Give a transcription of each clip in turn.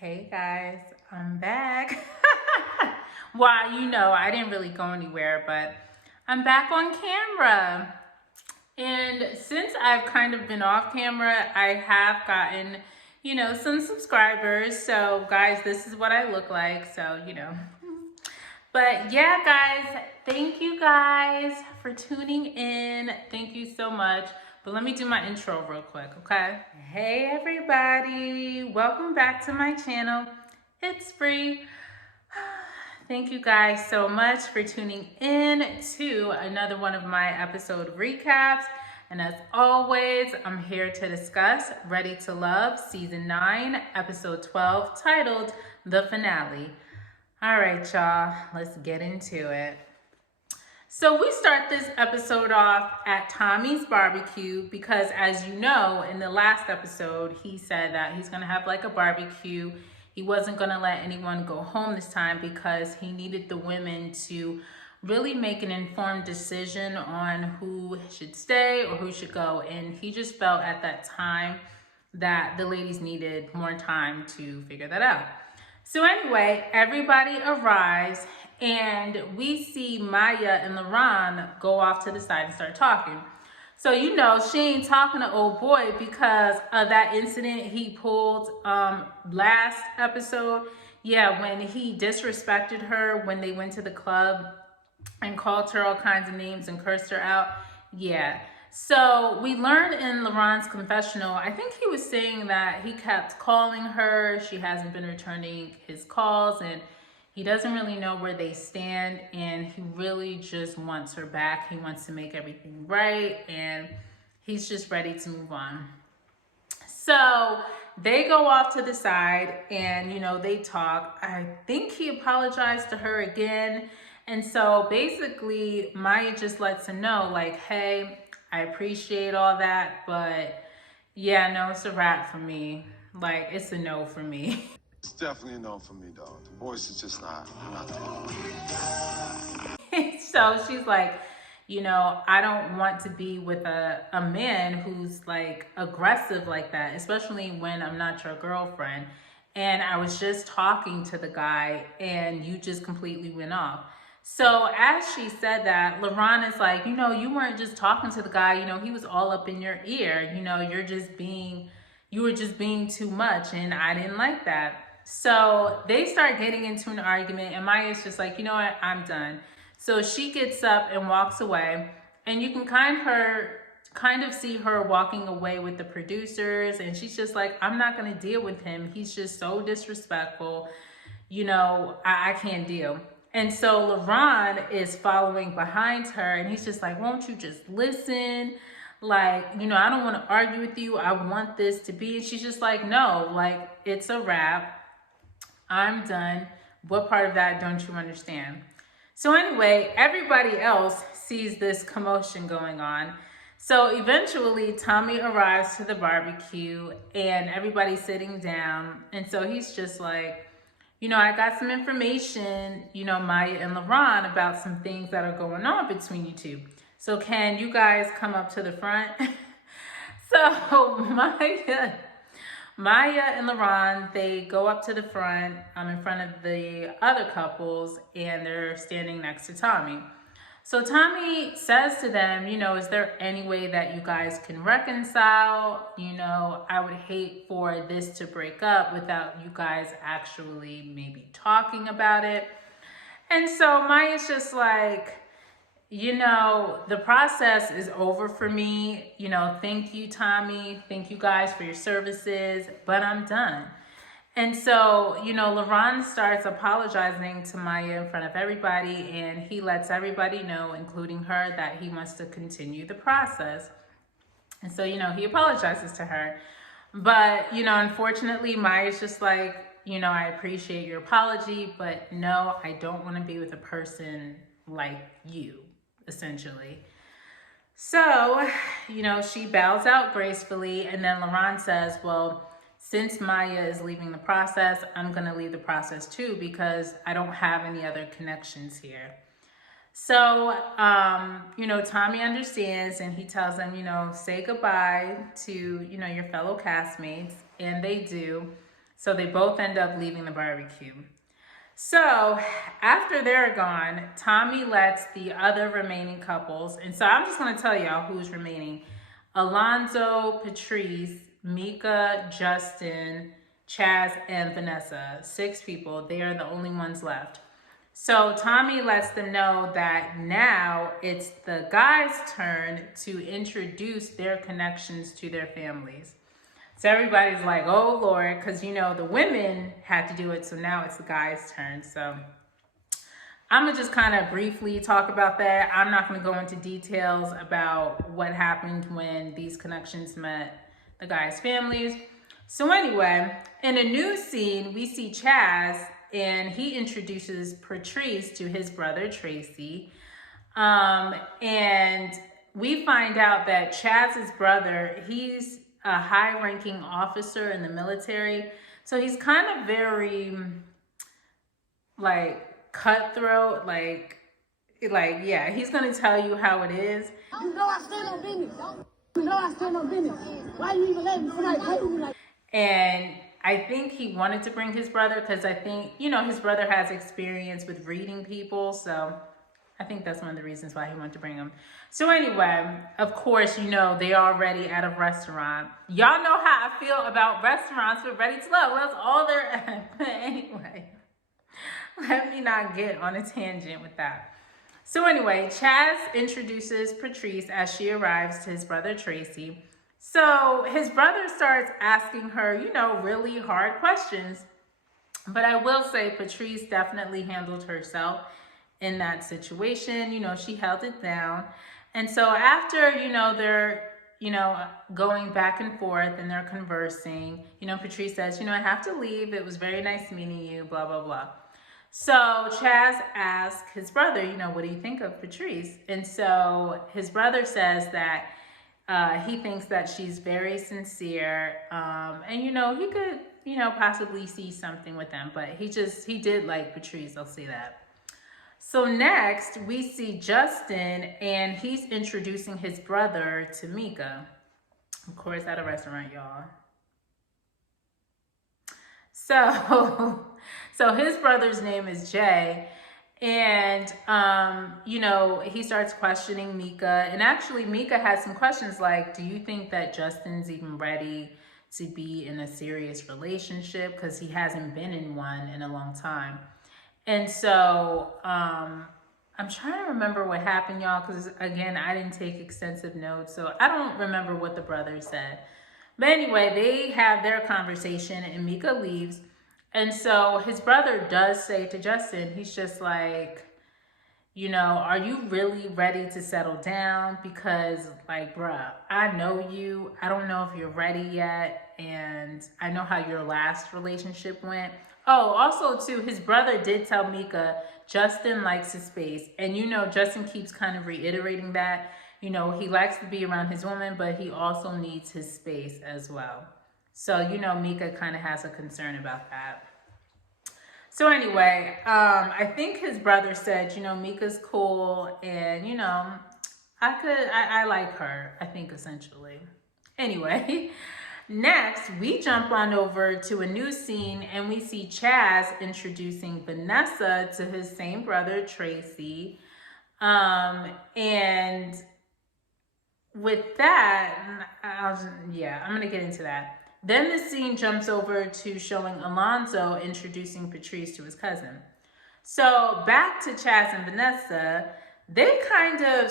Hey guys, I'm back. Well, I didn't really go anywhere, but I'm back on camera. And since I've kind of been off camera, I have gotten, some subscribers. So, guys, this is what I look like. So. But yeah, guys, thank you guys for tuning in. Thank you so much. But let me do my intro real quick, okay? Hey, everybody. Welcome back to my channel. It's free. Thank you guys so much for tuning in to another one of my episode recaps. And as always, I'm here to discuss Ready to Love Season 9, Episode 12, titled The Finale. All right, y'all, let's get into it. So we start this episode off at Tommy's barbecue because, as you know, in the last episode, he said that he's going to have like a barbecue. He wasn't going to let anyone go home this time because he needed the women to really make an informed decision on who should stay or who should go. And he just felt at that time that the ladies needed more time to figure that out. So anyway, everybody arrives and we see Maya and LaRon go off to the side and start talking. So she ain't talking to old boy because of that incident he pulled last episode. Yeah, when he disrespected her when they went to the club and called her all kinds of names and cursed her out. Yeah. So we learned in LaRon's confessional, I think he was saying that he kept calling her. She hasn't been returning his calls and he doesn't really know where they stand. And he really just wants her back. He wants to make everything right. And he's just ready to move on. So they go off to the side and, they talk. I think he apologized to her again. And so basically Maya just lets him know like, hey, I appreciate all that, but yeah, no, it's a wrap for me. Like, it's a no for me. It's definitely a no for me, dog. The voice is just not So she's like, I don't want to be with a man who's like aggressive like that, especially when I'm not your girlfriend. And I was just talking to the guy and you just completely went off. So as she said that, LaRon is like, you weren't just talking to the guy, he was all up in your ear. You were just being too much and I didn't like that. So they start getting into an argument and Maya's just like, you know what, I'm done. So she gets up and walks away and you can kind of see her walking away with the producers and she's just like, I'm not going to deal with him. He's just so disrespectful. I can't deal. And so LaRon is following behind her and he's just like, won't you just listen? Like, I don't want to argue with you. I want this to be. And she's just like, no, like, it's a wrap. I'm done. What part of that don't you understand? So anyway, everybody else sees this commotion going on. So eventually Tommy arrives to the barbecue and everybody's sitting down. And so he's just like, I got some information, Maya and LaRon, about some things that are going on between you two. So can you guys come up to the front? So Maya and LaRon, they go up to the front, in front of the other couples, and they're standing next to Tommy. So Tommy says to them, is there any way that you guys can reconcile? I would hate for this to break up without you guys actually maybe talking about it. And so Maya's just like, the process is over for me. Thank you, Tommy. Thank you guys for your services, but I'm done. And so, LaRon starts apologizing to Maya in front of everybody, and he lets everybody know, including her, that he wants to continue the process. And so, he apologizes to her. But, unfortunately, Maya's just like, I appreciate your apology, but no, I don't want to be with a person like you, essentially. So, she bows out gracefully, and then LaRon says, well, since Maya is leaving the process, I'm going to leave the process too because I don't have any other connections here. So, Tommy understands and he tells them, say goodbye to, your fellow castmates. And they do. So they both end up leaving the barbecue. So after they're gone, Tommy lets the other remaining couples, and so I'm just going to tell y'all who's remaining. Alonzo, Patrice, Mika, Justin, Chaz, and Vanessa. 6 people. They are the only ones left. So Tommy lets them know that now it's the guys' turn to introduce their connections to their families. So everybody's like, oh, Lord, because, you know, the women had to do it. So now it's the guys' turn. So I'm going to just kind of briefly talk about that. I'm not going to go into details about what happened when these connections met the guys' families. So anyway, in a new scene, we see Chaz, and he introduces Patrice to his brother, Tracy. And we find out that Chaz's brother, he's a high-ranking officer in the military. So he's kind of very, like, cutthroat, like, yeah, he's going to tell you how it is. You know I stand on business. You know I stand on business. Why you even letting somebody play with me like? And I think he wanted to bring his brother because I think, you know, his brother has experience with reading people. So I think that's one of the reasons why he wanted to bring him. So anyway, of course, you know, they are already at a restaurant. Y'all know how I feel about restaurants with Ready to Love. That's all they're at. But anyway, let me not get on a tangent with that. So anyway, Chaz introduces Patrice as she arrives to his brother, Tracy. So his brother starts asking her, you know, really hard questions. But I will say Patrice definitely handled herself in that situation. You know, she held it down. And so after, you know, they're, you know, going back and forth and they're conversing, you know, Patrice says, you know, I have to leave. It was very nice meeting you, blah, blah, blah. So Chaz asks his brother, you know, what do you think of Patrice? And so his brother says that he thinks that she's very sincere. And, you know, he could, you know, possibly see something with them. But he did like Patrice, I'll say that. So next, we see Justin, and he's introducing his brother to Mika. Of course, at a restaurant, y'all. So his brother's name is Jay. And, you know, he starts questioning Mika. And actually, Mika has some questions like, do you think that Justin's even ready to be in a serious relationship? Because he hasn't been in one in a long time. And so I'm trying to remember what happened, y'all, because, again, I didn't take extensive notes. So I don't remember what the brother said. But anyway, they have their conversation and Mika leaves. And so his brother does say to Justin, he's just like, you know, are you really ready to settle down? Because, like, bruh, I know you. I don't know if you're ready yet. And I know how your last relationship went. Oh, also, too, his brother did tell Mika, Justin likes his space. And, you know, Justin keeps kind of reiterating that. You know, he likes to be around his woman, but he also needs his space as well. So, you know, Mika kind of has a concern about that. So anyway, I think his brother said, you know, Mika's cool and, you know, I like her, I think, essentially. Anyway, next we jump on over to a new scene and we see Chaz introducing Vanessa to his same brother, Tracy. And with that, I'm going to get into that. Then the scene jumps over to showing Alonzo introducing Patrice to his cousin. So back to Chaz and Vanessa, they kind of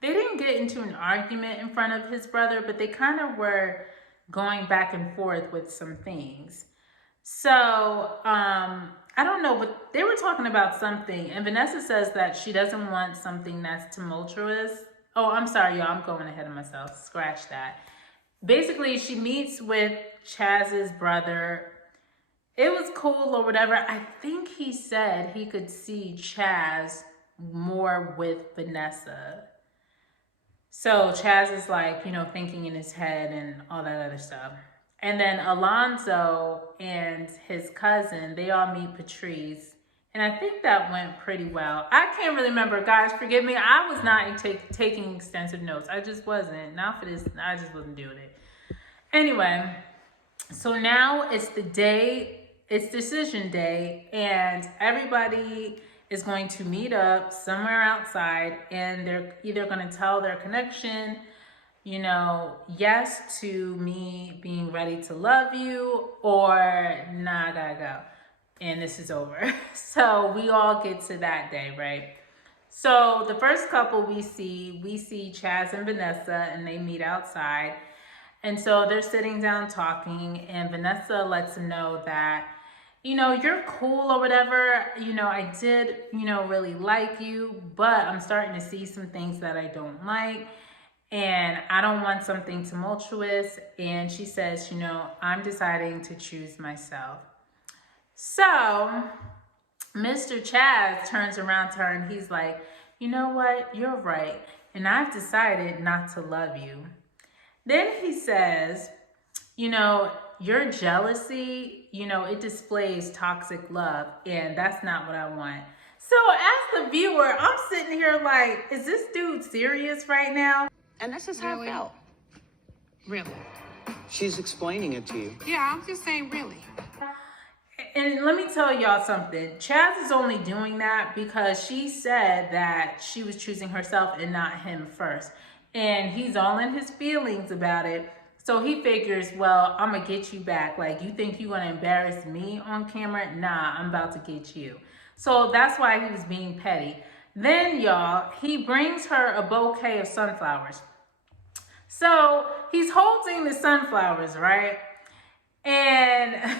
they didn't get into an argument in front of his brother, but they kind of were going back and forth with some things. So, I don't know, but they were talking about something, and Vanessa says that she doesn't want something that's tumultuous. Oh, I'm sorry, y'all, I'm going ahead of myself. Scratch that. Basically, she meets with Chaz's brother. It was cool or whatever. I think he said he could see Chaz more with Vanessa. So Chaz is like, you know, thinking in his head and all that other stuff. And then Alonzo and his cousin, they all meet Patrice. And I think that went pretty well. I can't really remember. Guys, forgive me. I was not taking extensive notes. I just wasn't. Not for this. I just wasn't doing it. Anyway, So now it's the day, it's decision day, and everybody is going to meet up somewhere outside, and they're either going to tell their connection, you know, yes to me being ready to love you, or nah, I gotta go. And this is over. So we all get to that day, right? So the first couple we see Chaz and Vanessa, and they meet outside. And so they're sitting down talking, and Vanessa lets him know that, you know, you're cool or whatever. You know, I did, you know, really like you, but I'm starting to see some things that I don't like, and I don't want something tumultuous. And she says, you know, I'm deciding to choose myself. So Mr. Chaz turns around to her and he's like, you know what? You're right. And I've decided not to love you. Then he says, you know, your jealousy, you know, it displays toxic love, and that's not what I want. So as the viewer, I'm sitting here like, is this dude serious right now? And this is how I felt. Really? She's explaining it to you. Yeah, I'm just saying really. And let me tell y'all something. Chaz is only doing that because she said that she was choosing herself and not him first. And he's all in his feelings about it. So he figures, well, I'm going to get you back. Like, you think you're going to embarrass me on camera? Nah, I'm about to get you. So that's why he was being petty. Then, y'all, he brings her a bouquet of sunflowers. So he's holding the sunflowers, right? And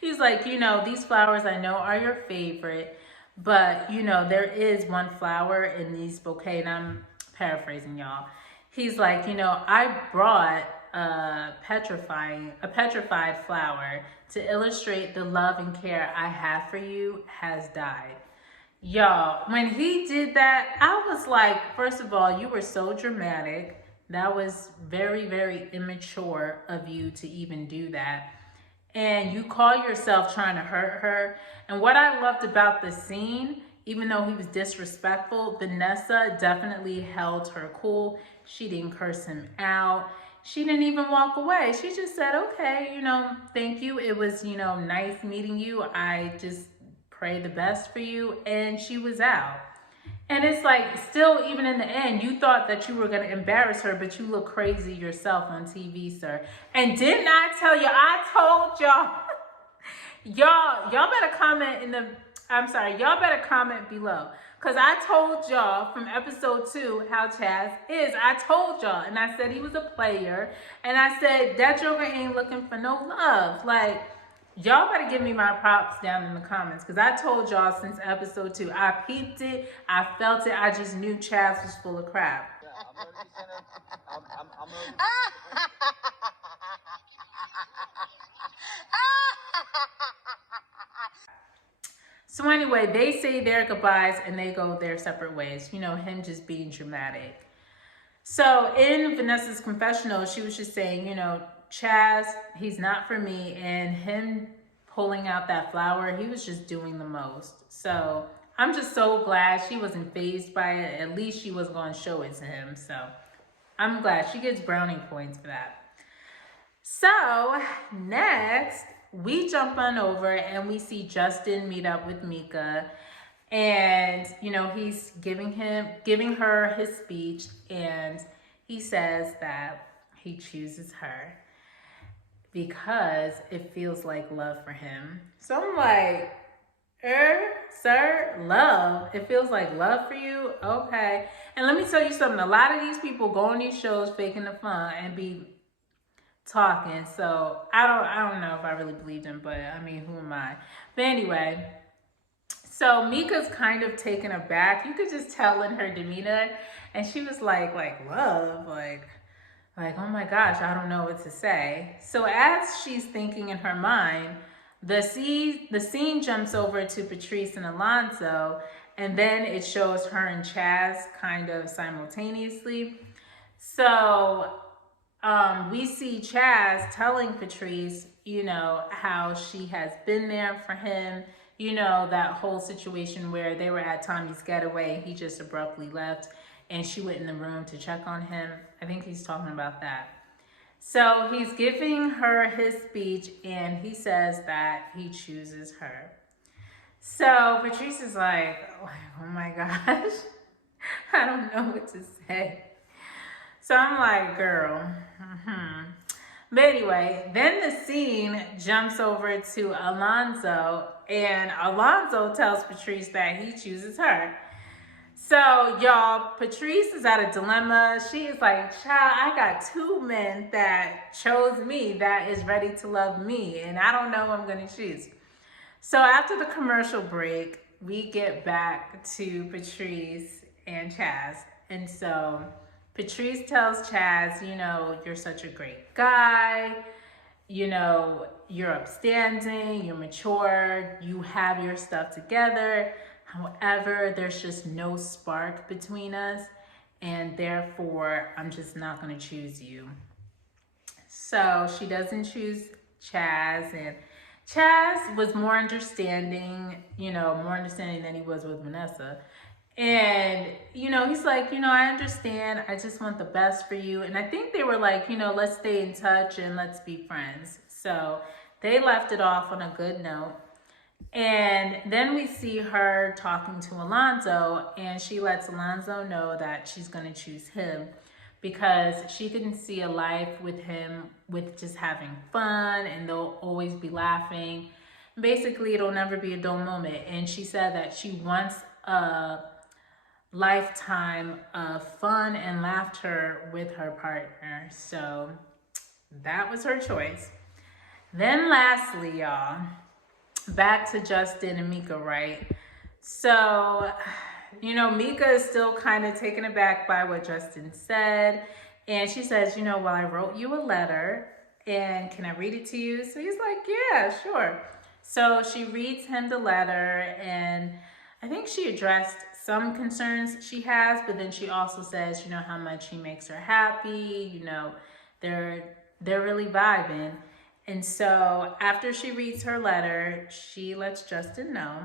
he's like, you know, these flowers I know are your favorite, but, you know, there is one flower in these bouquet, and I'm paraphrasing y'all. He's like, you know, I brought a petrified flower to illustrate the love and care I have for you has died. Y'all, when he did that, I was like, first of all, you were so dramatic. That was very, very immature of you to even do that. And you call yourself trying to hurt her. And what I loved about the scene, even though he was disrespectful, Vanessa definitely held her cool. She didn't curse him out. She didn't even walk away. She just said, okay, you know, thank you. It was, you know, nice meeting you. I just pray the best for you. And she was out. And it's like, still, even in the end, you thought that you were going to embarrass her, but you look crazy yourself on TV, sir. And didn't I tell you? I told y'all. y'all better comment in the, y'all better comment below. Because I told y'all from episode 2 how Chaz is. I told y'all. And I said he was a player. And I said, that joker ain't looking for no love. Like, y'all better give me my props down in the comments, because I told y'all since episode 2. I peeped it. I felt it. I just knew Chaz was full of crap. Yeah, I'm gonna be sending. So anyway, they say their goodbyes and they go their separate ways. You know, him just being dramatic. So in Vanessa's confessional, she was just saying, you know, Chaz, he's not for me, and him pulling out that flower, he was just doing the most. So I'm just so glad she wasn't fazed by it. At least she wasn't going to show it to him. So I'm glad she gets brownie points for that. So next, we jump on over and we see Justin meet up with Mika. And, you know, he's giving her his speech, and he says that he chooses her because it feels like love for him. So I'm like, sir, love? It feels like love for you? Okay. And let me tell you something. A lot of these people go on these shows faking the fun and be talking. So I don't know if I really believed him, but I mean, who am I? But anyway, so Mika's kind of taken aback. You could just tell in her demeanor. And she was like love, like, oh my gosh, I don't know what to say. So as she's thinking in her mind, the scene jumps over to Patrice and Alonso, and then it shows her and Chaz kind of simultaneously. So we see Chaz telling Patrice, you know, how she has been there for him. You know, that whole situation where they were at Tommy's getaway and he just abruptly left, and she went in the room to check on him. I think he's talking about that. So he's giving her his speech and he says that he chooses her. So Patrice is like, oh my gosh, I don't know what to say. So I'm like, girl, But anyway, then the scene jumps over to Alonzo, and Alonzo tells Patrice that he chooses her. So y'all, Patrice is at a dilemma. She is like, child, I got two men that chose me, that is ready to love me, and I don't know who I'm gonna choose. So after the commercial break, we get back to Patrice and Chaz. And so Patrice tells Chaz, you know, you're such a great guy. You know, you're upstanding, you're mature, you have your stuff together. However, there's just no spark between us. And therefore, I'm just not going to choose you. So she doesn't choose Chaz. And Chaz was more understanding, you know, more understanding than he was with Vanessa. And, you know, he's like, you know, I understand. I just want the best for you. And I think they were like, you know, let's stay in touch and let's be friends. So they left it off on a good note. And then we see her talking to Alonzo, and she lets Alonzo know that she's going to choose him because she can see a life with him with just having fun, and they'll always be laughing. Basically, it'll never be a dull moment. And she said that she wants a lifetime of fun and laughter with her partner. So that was her choice. Then lastly, y'all, back to Justin and Mika, right? So, you know, Mika is still kind of taken aback by what Justin said. And she says, you know, well, I wrote you a letter and can I read it to you? So he's like, yeah, sure. So she reads him the letter, and I think she addressed some concerns she has, but then she also says, you know, how much he makes her happy, you know, they're really vibing. And so after she reads her letter, she lets Justin know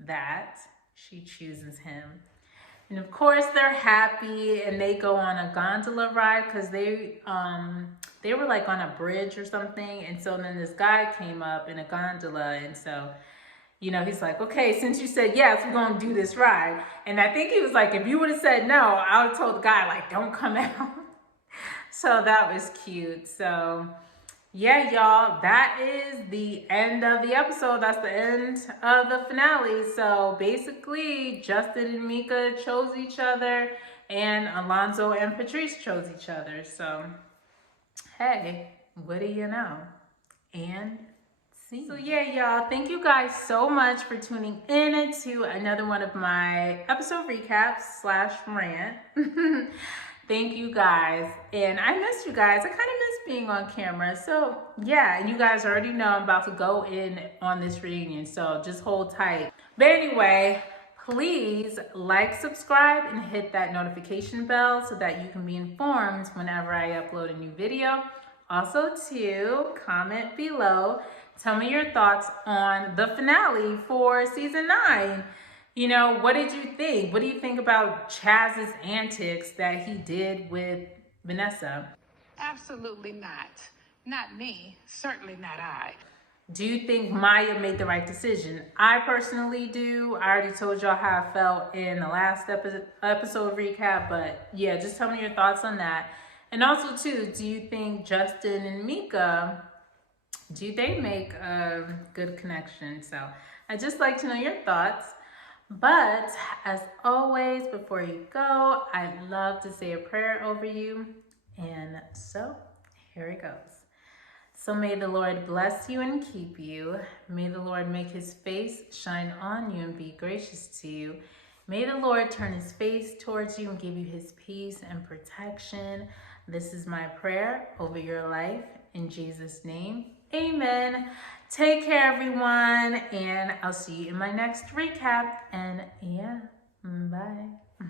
that she chooses him. And of course they're happy, and they go on a gondola ride because they were like on a bridge or something. And so then this guy came up in a gondola, and so, you know, he's like, okay, since you said yes, we're gonna do this ride. And I think he was like, if you would have said no, I would have told the guy, like, don't come out. So that was cute. So yeah, y'all, that is the end of the episode. That's the end of the finale. So basically, Justin and Mika chose each other, and Alonzo and Patrice chose each other. So, hey, what do you know? And see. So yeah, y'all, thank you guys so much for tuning in to another one of my episode recaps / rant. Thank you guys. And I miss you guys. I kind of miss being on camera. So yeah, and you guys already know I'm about to go in on this reunion. So just hold tight. But anyway, please like, subscribe, and hit that notification bell so that you can be informed whenever I upload a new video. Also too, comment below. Tell me your thoughts on the finale for season 9. You know, what did you think? What do you think about Chaz's antics that he did with Vanessa? Absolutely not. Not me. Certainly not I. Do you think Maya made the right decision? I personally do. I already told y'all how I felt in the last episode recap, but yeah, just tell me your thoughts on that. And also too, do you think Justin and Mika, do they make a good connection? So I'd just like to know your thoughts. But as always, before you go, I'd love to say a prayer over you. And so here it goes. So may the Lord bless you and keep you. May the Lord make his face shine on you and be gracious to you. May the Lord turn his face towards you and give you his peace and protection. This is my prayer over your life. In Jesus' name, amen. Take care, everyone, and I'll see you in my next recap. And yeah, bye.